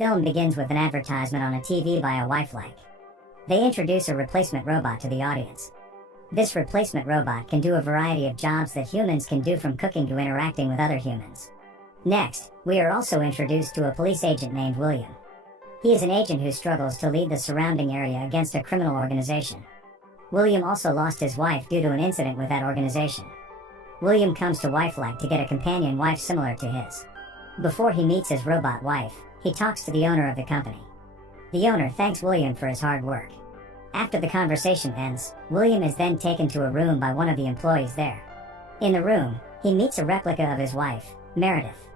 Film begins with an advertisement on a TV by a wife-like. They introduce a replacement robot to the audience. This replacement robot can do a variety of jobs that humans can do, from cooking to interacting with other humans. Next, we are also introduced to a police agent named William. He is an agent who struggles to lead the surrounding area against a criminal organization. William also lost his wife due to an incident with that organization. William comes to Wifelike to get a companion wife similar to his. Before he meets his robot wife, he talks to the owner of the company. The owner thanks William for his hard work. After the conversation ends, William is then taken to a room by one of the employees there. In the room, he meets a replica of his wife, Meredith.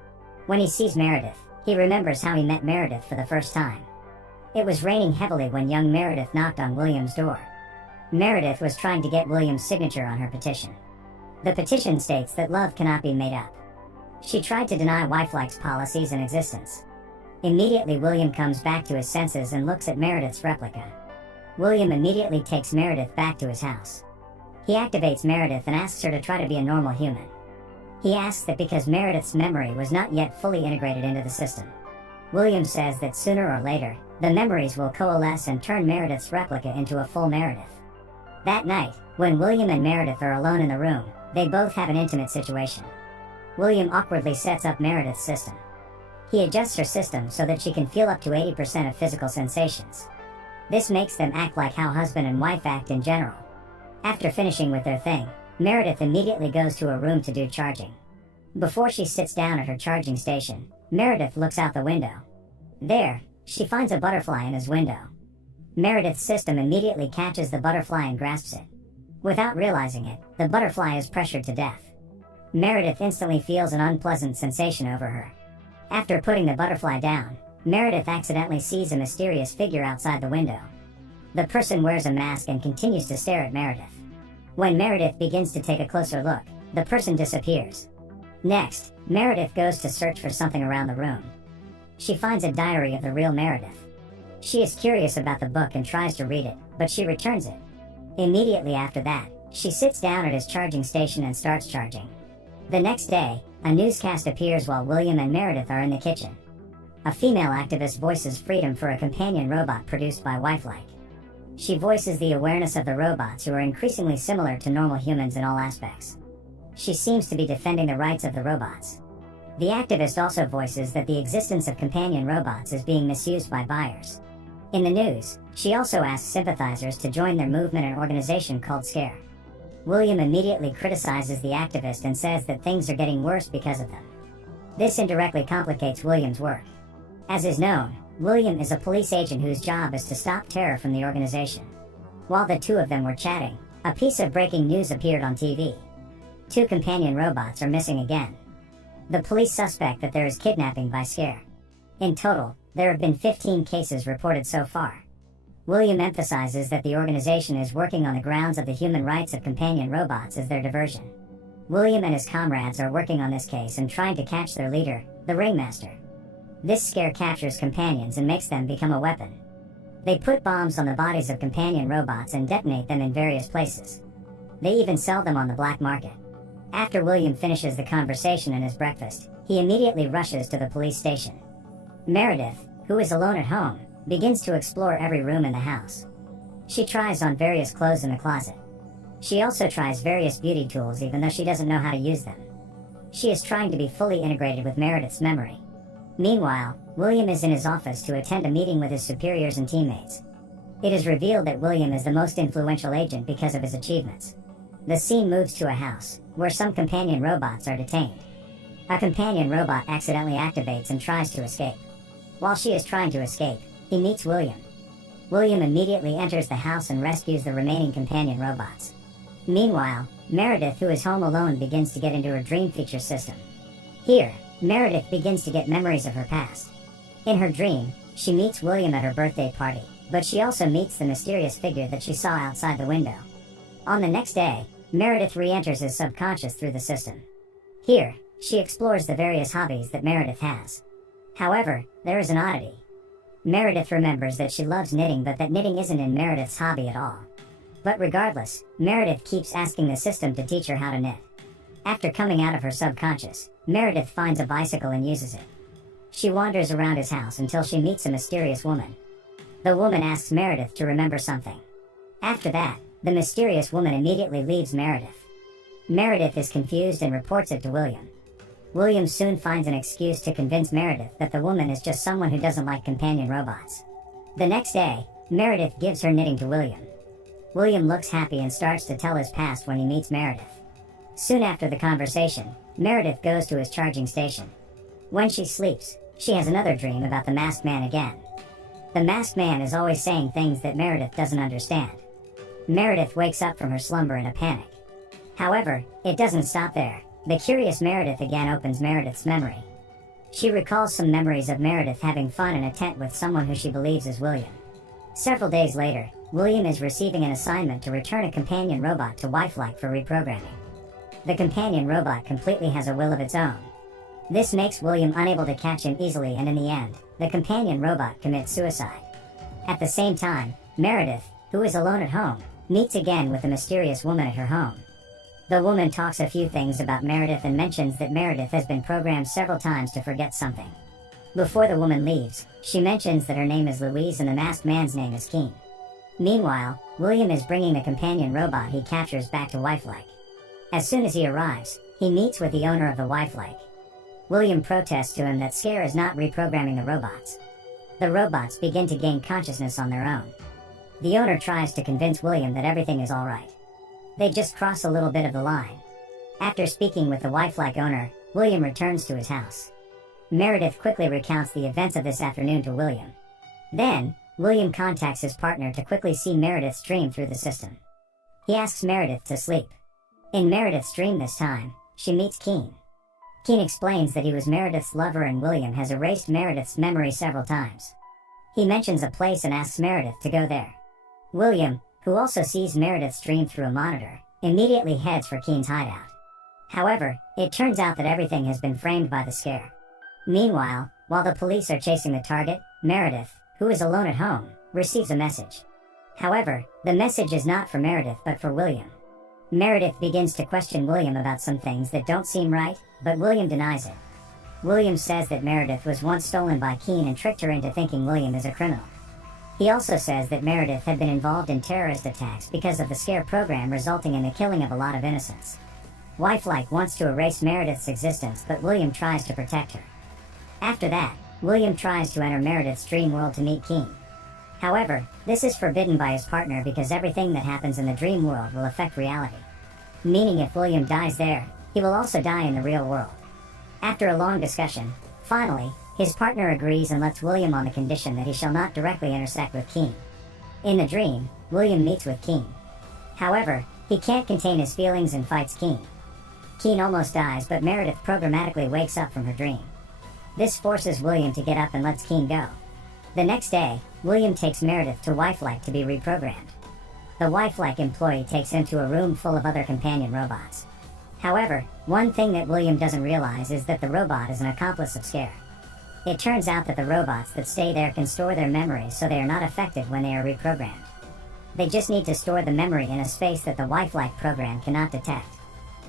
When he sees Meredith, he remembers how he met Meredith for the first time. It was raining heavily when young Meredith knocked on William's door. Meredith was trying to get William's signature on her petition. The petition states that love cannot be made up. She tried to deny Wifelike's policies and existence. Immediately, William comes back to his senses and looks at Meredith's replica. William immediately takes Meredith back to his house. He activates Meredith and asks her to try to be a normal human. He asks that because Meredith's memory was not yet fully integrated into the system. William says that sooner or later, the memories will coalesce and turn Meredith's replica into a full Meredith. That night, when William and Meredith are alone in the room, they both have an intimate situation. William awkwardly sets up Meredith's system. He adjusts her system so that she can feel up to 80% of physical sensations. This makes them act like how husband and wife act in general. After finishing with their thing, Meredith immediately goes to a room to do charging. Before she sits down at her charging station, Meredith looks out the window. There, she finds a butterfly in his window. Meredith's system immediately catches the butterfly and grasps it. Without realizing it, the butterfly is pressured to death. Meredith instantly feels an unpleasant sensation over her. After putting the butterfly down, Meredith accidentally sees a mysterious figure outside the window. The person wears a mask and continues to stare at Meredith. When Meredith begins to take a closer look, the person disappears. Next, Meredith goes to search for something around the room. She finds a diary of the real Meredith. She is curious about the book and tries to read it, but she returns it. Immediately after that, she sits down at his charging station and starts charging. The next day, a newscast appears while William and Meredith are in the kitchen. A female activist voices freedom for a companion robot produced by Wifelike. She voices the awareness of the robots, who are increasingly similar to normal humans in all aspects. She seems to be defending the rights of the robots. The activist also voices that the existence of companion robots is being misused by buyers. In the news, she also asks sympathizers to join their movement and organization called SCARE. William immediately criticizes the activist and says that things are getting worse because of them. This indirectly complicates William's work. As is known, William is a police agent whose job is to stop terror from the organization. While the two of them were chatting, a piece of breaking news appeared on TV. 2 companion robots are missing again. The police suspect that there is kidnapping by SCARE. In total, there have been 15 cases reported so far. William emphasizes that the organization is working on the grounds of the human rights of companion robots as their diversion. William and his comrades are working on this case and trying to catch their leader, the Ringmaster. This SCARE captures companions and makes them become a weapon. They put bombs on the bodies of companion robots and detonate them in various places. They even sell them on the black market. After William finishes the conversation and his breakfast, he immediately rushes to the police station. Meredith, who is alone at home, begins to explore every room in the house. She tries on various clothes in the closet. She also tries various beauty tools even though she doesn't know how to use them. She is trying to be fully integrated with Meredith's memory. Meanwhile, William is in his office to attend a meeting with his superiors and teammates. It is revealed that William is the most influential agent because of his achievements. The scene moves to a house, where some companion robots are detained. A companion robot accidentally activates and tries to escape. While she is trying to escape, he meets William. William immediately enters the house and rescues the remaining companion robots. Meanwhile, Meredith, who is home alone, begins to get into her dream feature system. Here, Meredith begins to get memories of her past. In her dream, she meets William at her birthday party, but she also meets the mysterious figure that she saw outside the window. On the next day, Meredith re-enters his subconscious through the system. Here, she explores the various hobbies that Meredith has. However, there is an oddity. Meredith remembers that she loves knitting, but that knitting isn't in Meredith's hobby at all. But regardless, Meredith keeps asking the system to teach her how to knit. After coming out of her subconscious, Meredith finds a bicycle and uses it. She wanders around his house until she meets a mysterious woman. The woman asks Meredith to remember something. After that, the mysterious woman immediately leaves Meredith. Meredith is confused and reports it to William. William soon finds an excuse to convince Meredith that the woman is just someone who doesn't like companion robots. The next day, Meredith gives her knitting to William. William looks happy and starts to tell his past when he meets Meredith. Soon after the conversation, Meredith goes to his charging station. When she sleeps, she has another dream about the masked man again. The masked man is always saying things that Meredith doesn't understand. Meredith wakes up from her slumber in a panic. However, it doesn't stop there. The curious Meredith again opens Meredith's memory. She recalls some memories of Meredith having fun in a tent with someone who she believes is William. Several days later, William is receiving an assignment to return a companion robot to Wifelike for reprogramming. The companion robot completely has a will of its own. This makes William unable to catch him easily, and in the end, the companion robot commits suicide. At the same time, Meredith, who is alone at home, meets again with the mysterious woman at her home. The woman talks a few things about Meredith and mentions that Meredith has been programmed several times to forget something. Before the woman leaves, she mentions that her name is Louise and the masked man's name is Keen. Meanwhile, William is bringing the companion robot he captures back to Wifelike. As soon as he arrives, he meets with the owner of the Wifelike. William protests to him that Scare is not reprogramming the robots. The robots begin to gain consciousness on their own. The owner tries to convince William that everything is alright. They just cross a little bit of the line. After speaking with the Wifelike owner, William returns to his house. Meredith quickly recounts the events of this afternoon to William. Then, William contacts his partner to quickly see Meredith's dream through the system. He asks Meredith to sleep. In Meredith's dream this time, she meets Keen. Keen explains that he was Meredith's lover and William has erased Meredith's memory several times. He mentions a place and asks Meredith to go there. William, who also sees Meredith's dream through a monitor, immediately heads for Keen's hideout. However, it turns out that everything has been framed by the Scare. Meanwhile, while the police are chasing the target, Meredith, who is alone at home, receives a message. However, the message is not for Meredith but for William. Meredith begins to question William about some things that don't seem right, but William denies it. William says that Meredith was once stolen by Keen and tricked her into thinking William is a criminal. He also says that Meredith had been involved in terrorist attacks because of the Scare program, resulting in the killing of a lot of innocents. Wifelike wants to erase Meredith's existence, but William tries to protect her. After that, William tries to enter Meredith's dream world to meet Keen. However, this is forbidden by his partner because everything that happens in the dream world will affect reality. Meaning if William dies there, he will also die in the real world. After a long discussion, finally, his partner agrees and lets William on the condition that he shall not directly intersect with Keen. In the dream, William meets with Keen. However, he can't contain his feelings and fights Keen. Keen almost dies, but Meredith programmatically wakes up from her dream. This forces William to get up and lets Keen go. The next day, William takes Meredith to Wifelike to be reprogrammed. The Wifelike employee takes him to a room full of other companion robots. However, one thing that William doesn't realize is that the robot is an accomplice of Scare. It turns out that the robots that stay there can store their memories, so they are not affected when they are reprogrammed. They just need to store the memory in a space that the Wifelike program cannot detect.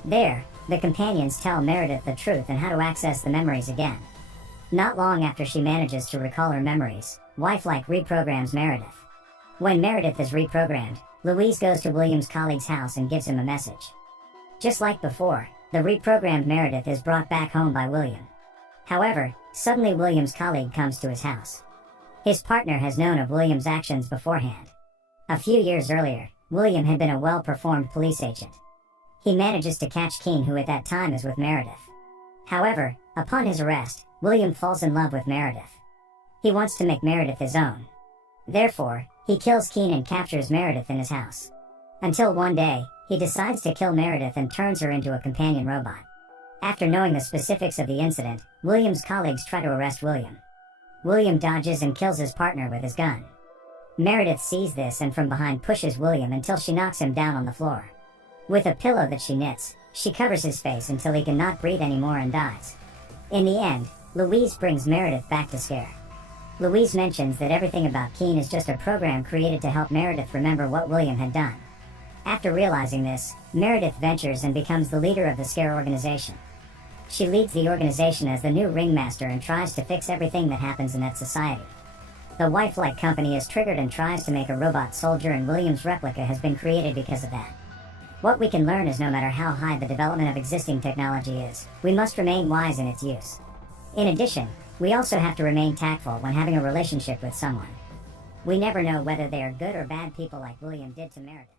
There, the companions tell Meredith the truth and how to access the memories again. Not long after she manages to recall her memories, Wifelike reprograms Meredith. When Meredith is reprogrammed, Louise goes to William's colleague's house and gives him a message. Just like before, the reprogrammed Meredith is brought back home by William. However, suddenly William's colleague comes to his house. His partner has known of William's actions beforehand. A few years earlier, William had been a well-performed police agent. He manages to catch Keen, who at that time is with Meredith. However, upon his arrest, William falls in love with Meredith. He wants to make Meredith his own. Therefore, he kills Keen and captures Meredith in his house. Until one day, he decides to kill Meredith and turns her into a companion robot. After knowing the specifics of the incident, William's colleagues try to arrest William. William dodges and kills his partner with his gun. Meredith sees this and from behind pushes William until she knocks him down on the floor. With a pillow that she knits, she covers his face until he cannot breathe anymore and dies. In the end, Louise brings Meredith back to Scare. Louise mentions that everything about Keen is just a program created to help Meredith remember what William had done. After realizing this, Meredith ventures and becomes the leader of the Scare organization. She leads the organization as the new ringmaster and tries to fix everything that happens in that society. The Wife-like company is triggered and tries to make a robot soldier, and William's replica has been created because of that. What we can learn is no matter how high the development of existing technology is, we must remain wise in its use. In addition, we also have to remain tactful when having a relationship with someone. We never know whether they are good or bad people, like William did to Meredith.